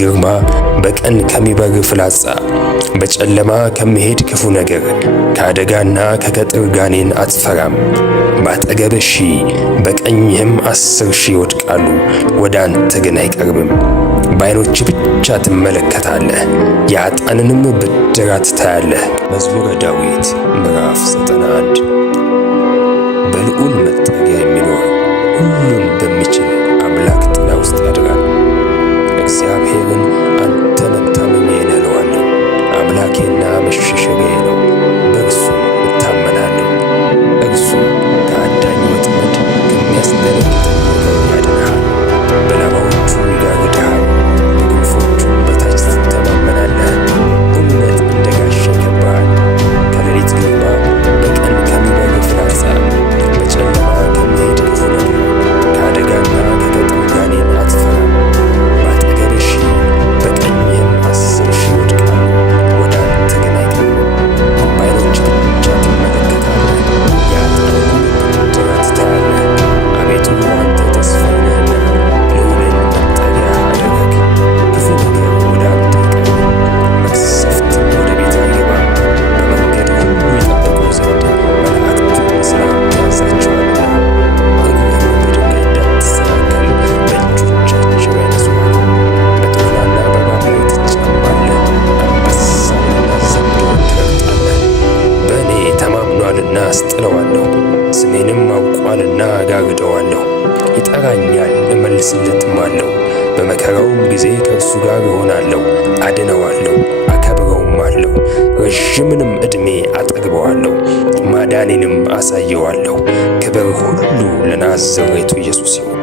ግርማ፣ በቀን ከሚበር ፍላጻ፣ በጨለማ ከሚሄድ ክፉ ነገር፣ ከአደጋና ከቀትር ጋኔን አትፈራም። በአጠገብህ 1000 በቀኝህም 10,000 ይወድቃሉ፣ ወደ አንተ ግን አይቀርብም። በዓይኖች ብቻ ትመለከታለህ፣ የኃጥአንንም ብድራት ታያለህ። መዝሙረ ዳዊት ምዕራፍ 91 በልዑል መጠጊያ የሚኖር ሁሉን በሚችል አምላክ ጥላ ውስጥ ያድራል። እግዚአብሔርን አንተ መታመኛዬ ነህ እለዋለሁ። አምላኬና መሸሸጊያዬ ነው፣ በእርሱ እታመናለሁ። እርሱ ከአዳኝ ወጥመድ ከሚያስደነግጥ ነገር ያድንሃል። በላባዎቹ ይጋርድሃል፣ በክንፎቹም በታች ትተማመናለህ። እውነት እንደ ጋሻ ይከብብሃል። ከሌሊት ግርማ፣ በቀን ከሚበር ፍላጻ፣ በጨለማ ከሚሄድ ክፉ ነገር፣ ከአደጋና ከቀትር ጋኔን አትፈራም። በአጠገብህ 1000 በቀኝህም 10,000 ይወድቃሉ፣ ወደ አንተ ግን አይቀርቡም። በዓይኖች ብቻ ትመለከታለህ፣ የኃጥአንንም ብድራት ታያለህ። አቤቱ አንተ ተስፋዬ ነህና ልዑልን መጠጊያ አደረግ። ክፉ ነገር ወደ አንተ አይቀርብም፣ መቅሰፍትም ወደ ቤት አይገባም። በመንገድ ሁሉ ይጠብቁህ ዘንድ መላእክቱን ስለ አንተ ያዝዛቸዋልና። እግርህም በድንጋይ እንዳትሰናከል በእጆቻቸው ያነሱሃል። በተኩላና በእባብ ላይ ትጫማለህ፣ አንበሳንና ዘንዶውን ትረግጣለህ። በእኔ ተማምኖአልና አስጥለዋለሁ፣ ስሜንም አውቋልና እጋርደዋለሁ። ይጠራኛል እመልስለትማለሁ፣ በመከራውም ጊዜ ከእርሱ ጋር እሆናለሁ። አድነዋለሁ፣ አከብረውማለሁ፣ ረዥምንም ዕድሜ አጠግበዋለሁ፣ ማዳኔንም አሳየዋለሁ። ክብር ሁሉ ለናዝሬቱ ኢየሱስ ይሁን።